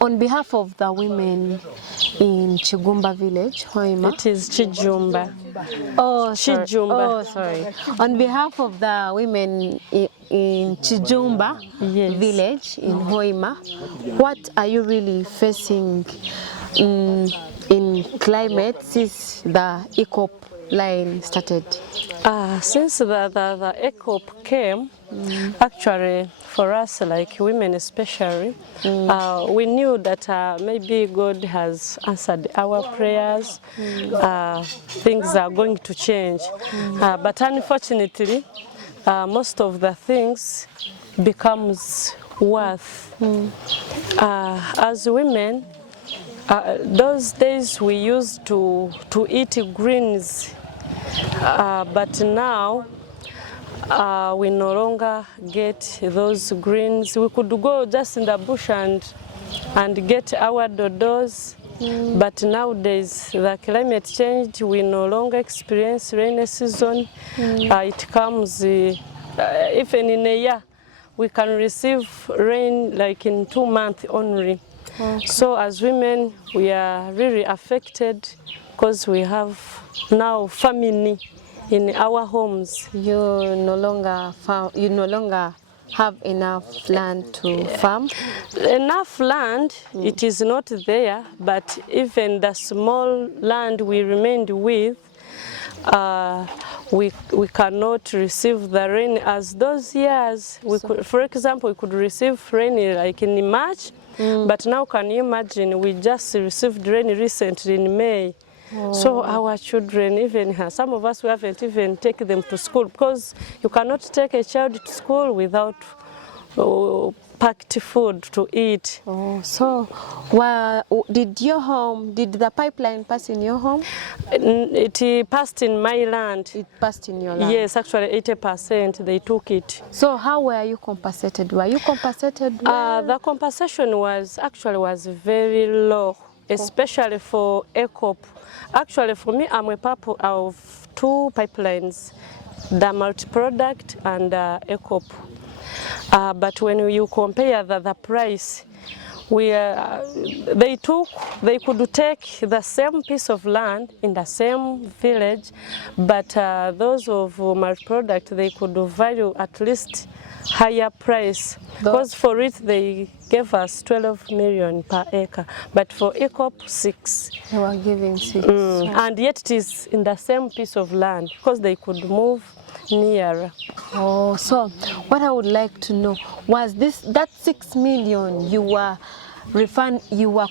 on behalf of the women in Kijumba village, Hoima. It is Kijumba. Oh, sorry. Kijumba. Oh, sorry. On behalf of the women in Kijumba village in Hoima, what are you really facing in climate since the EACOP line started? Since the EACOP came, actually for us, like women especially, we knew that maybe God has answered our prayers, things are going to change. But unfortunately, most of the things becomes worse. As women, those days we used to eat greens, but now we no longer get those greens. We could go just in the bush and get our dodos, but nowadays the climate change, we no longer experience rainy season. It comes even in a year we can receive rain like in 2 months only. Okay. So as women, we are really affected because we have now famine in our homes. You no longer have enough land to farm? Enough land, it is not there, but even the small land we remained with, we cannot receive the rain as those years. For example, we could receive rain like in March, but now can you imagine, we just received rain recently in May. So our children, even some of us, we haven't even taken them to school, because you cannot take a child to school without packed food to eat. So did the pipeline pass in your home? It passed in my land. It passed in your land? Yes, actually 80% they took it. So how were you compensated? Were you compensated well? The compensation was very low, especially for EACOP. Actually, for me, I'm a part of 2 pipelines, the multi-product and EACOP. But when you compare the price, they could take the same piece of land in the same village, but those of multi-product, they could value at least higher price, because for it they gave us 12 million per acre, but for EACOP 6. They were giving 6. And yet it is in the same piece of land, because they could move nearer. So what I would like to know was that 6 million you were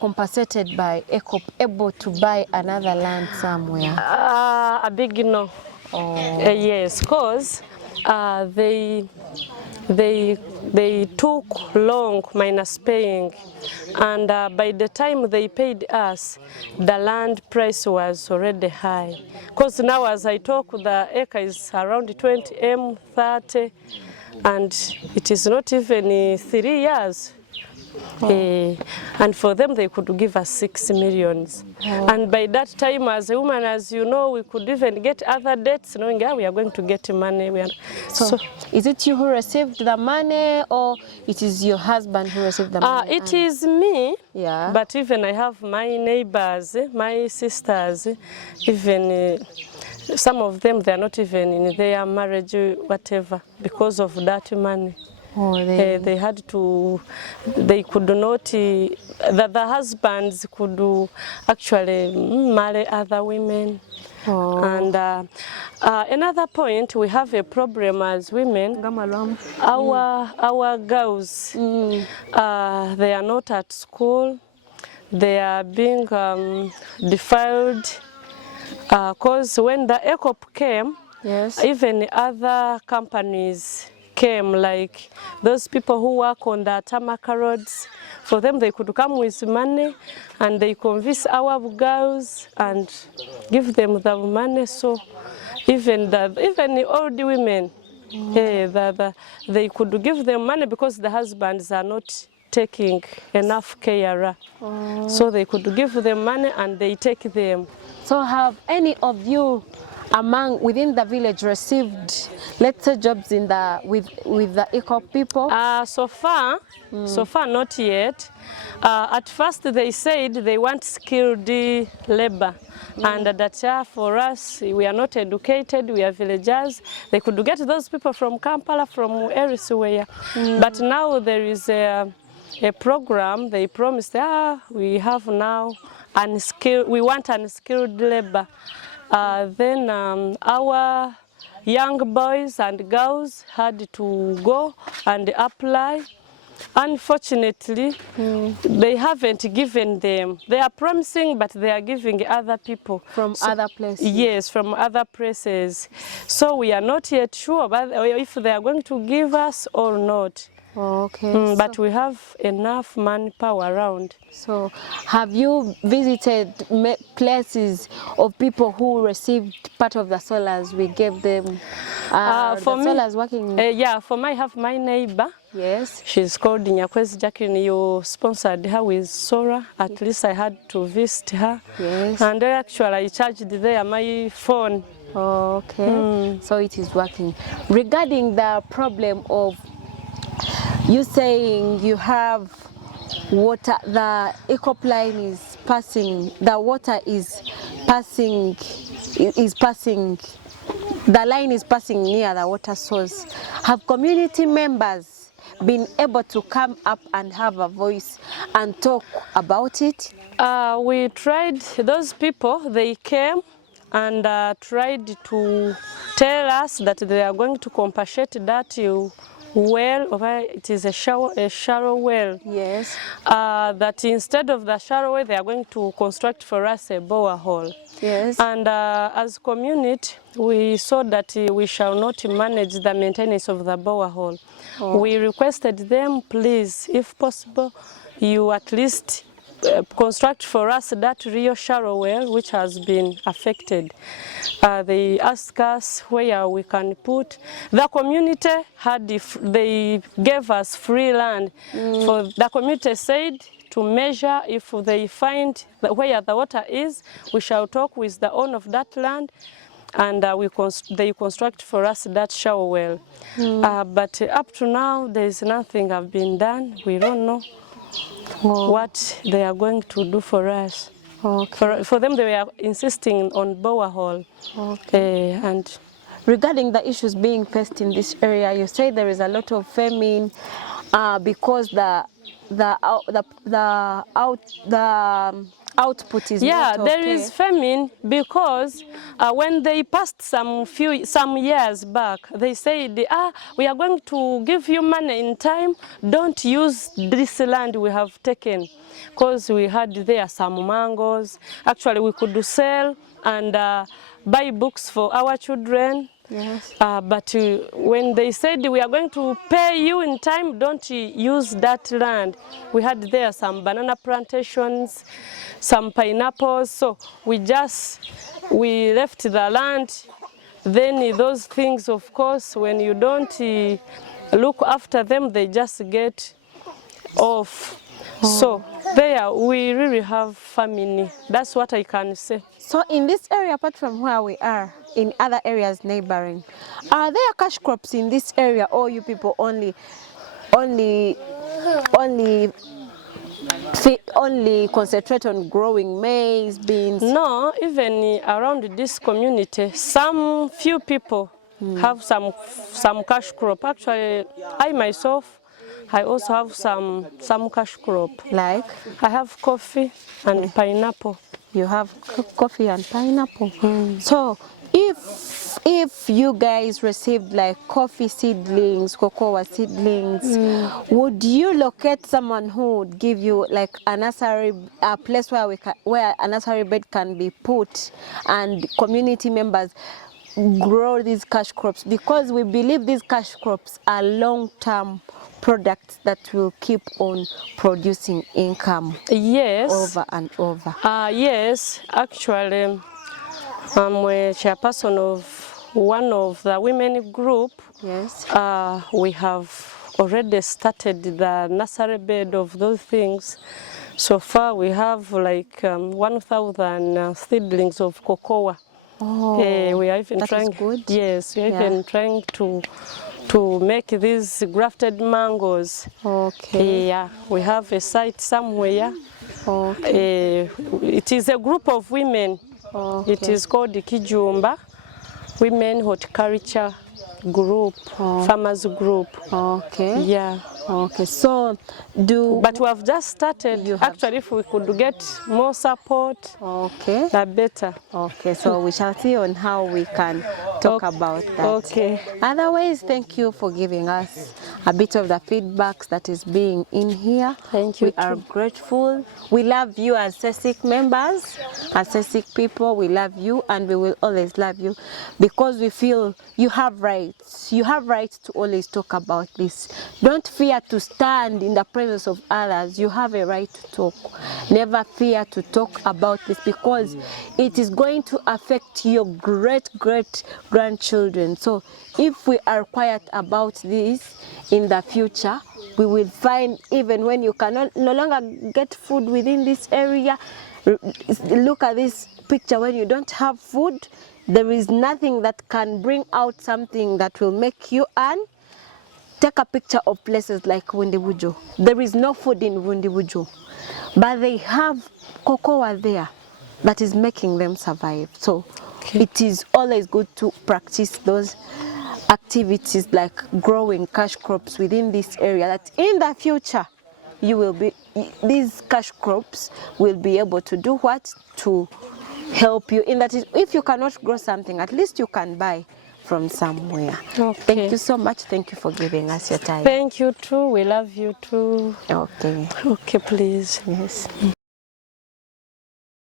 compensated by EACOP able to buy another land somewhere? A big no. Yes, because they took long minus paying, and by the time they paid us, the land price was already high. Because now as I talk, the acre is around 20 M, 30, and it is not even 3 years. And for them, they could give us 6 million. And by that time, as a woman, as you know, we could even get other debts, knowing we are going to get money. So is it you who received the money, or it is your husband who received the money? It is me, yeah. But even I have my neighbors, my sisters, even some of them, they are not even in their marriage, whatever, because of that money. They had to, they could not, the husbands could actually marry other women. And another point, we have a problem as women. Our girls, they are not at school. They are being defiled. Because when the EACOP came, even other companies came, like those people who work on the tarmac roads. For them, they could come with money and they convince our girls and give them the money. So even the old women, they could give them money because the husbands are not taking enough care. So they could give them money and they take them. So have any of you within the village received, let's say, jobs in the with the EACOP people? So far not yet. At first they said they want skilled labor, and that for us, we are not educated, we are villagers. They could get those people from Kampala, from elsewhere. But now there is a program. They promised, we have now unskilled, we want unskilled labor. Then our young boys and girls had to go and apply. Unfortunately, they haven't given them. They are promising, but they are giving other people. From other places? Yes, from other places. So we are not yet sure if they are going to give us or not. Okay. But we have enough manpower around. So have you visited places of people who received part of the solars we gave them? For me, solars working? Yeah, for me, I have my neighbor. Yes. She's called Nyakwezi Jacqueline. You sponsored her with solar. At least I had to visit her. Yes. And actually I charged there my phone. Okay. So it is working. Regarding the problem of you saying you have water, the EACOP line is passing, the water is passing, the line is passing near the water source. Have community members been able to come up and have a voice and talk about it? We tried, those people, they came and tried to tell us that they are going to compensate that well, it is a shallow well. Yes. That instead of the shallow well, they are going to construct for us a borehole. Yes. And as community, we saw that we shall not manage the maintenance of the borehole. We requested them, please, if possible, you at least construct for us that real shallow well which has been affected. They asked us where we can put. The community they gave us free land. For the community said to measure, if they find where the water is, we shall talk with the owner of that land, and they construct for us that shallow well. But up to now, there is nothing have been done. We don't know what they are going to do for us. Okay. For them, they were insisting on borehole. Okay. And regarding the issues being faced in this area, you say there is a lot of famine because the output is not okay. There is famine because when they passed some years back, they said, we are going to give you money in time, don't use this land we have taken. Because we had there some mangoes. Actually, we could sell and buy books for our children. Yes. But when they said we are going to pay you in time, don't use that land. We had there some banana plantations, some pineapples, so we left the land. Then those things, of course, when you don't look after them, they just get off. So there we really have famine. That's what I can say. So in this area, apart from where we are, in other areas neighboring, are there cash crops in this area, or you people only concentrate on growing maize, beans? No, even around this community, some few people have some cash crop. Actually, I myself, I also have some cash crop. Like? I have coffee and pineapple. You have coffee and pineapple. So if you guys received like coffee seedlings, cocoa seedlings, would you locate someone who would give you like a nursery, a place where a nursery bed can be put and community members grow these cash crops? Because we believe these cash crops are long-term products that will keep on producing income. Yes. Over and over. Yes, actually, I'm a chairperson of one of the women group. Yes. We have already started the nursery bed of those things. So far we have like 1,000 seedlings of cocoa. Oh, we are even that trying. is good. Yes, we are even trying to make these grafted mangoes. Okay. Yeah, we have a site somewhere. Okay. It is a group of women. Okay. It is called the Kijumba Women Horticulture Group, Farmers Group. Okay. Yeah. Okay. So But we have just started. Actually, if we could get more support, the better. Okay, so we shall see on how we can talk about that. Okay. Otherwise, thank you for giving us a bit of the feedback that is being in here. Thank you. We are grateful. We love you as CECIC members, as CECIC people. We love you, and we will always love you because we feel you have rights. You have rights to always talk about this. Don't fear to stand in the presence of others. You have a right to talk. Never fear to talk about this because it is going to affect your great grandchildren. So if we are quiet about this in the future, we will find even when you cannot no longer get food within this area. Look at this picture. When you don't have food, there is nothing that can bring out something that will make you earn. Take a picture of places like Wundibujo. There is no food in Wundibujo, but they have cocoa there that is making them survive. So it is always good to practice those activities like growing cash crops within this area, that in the future you will be, these cash crops will be able to do what? To help you in that. If you cannot grow something, at least you can buy from somewhere. Okay. Thank you so much. Thank you for giving us your time. Thank you too. We love you too. Okay. Okay, please. Yes.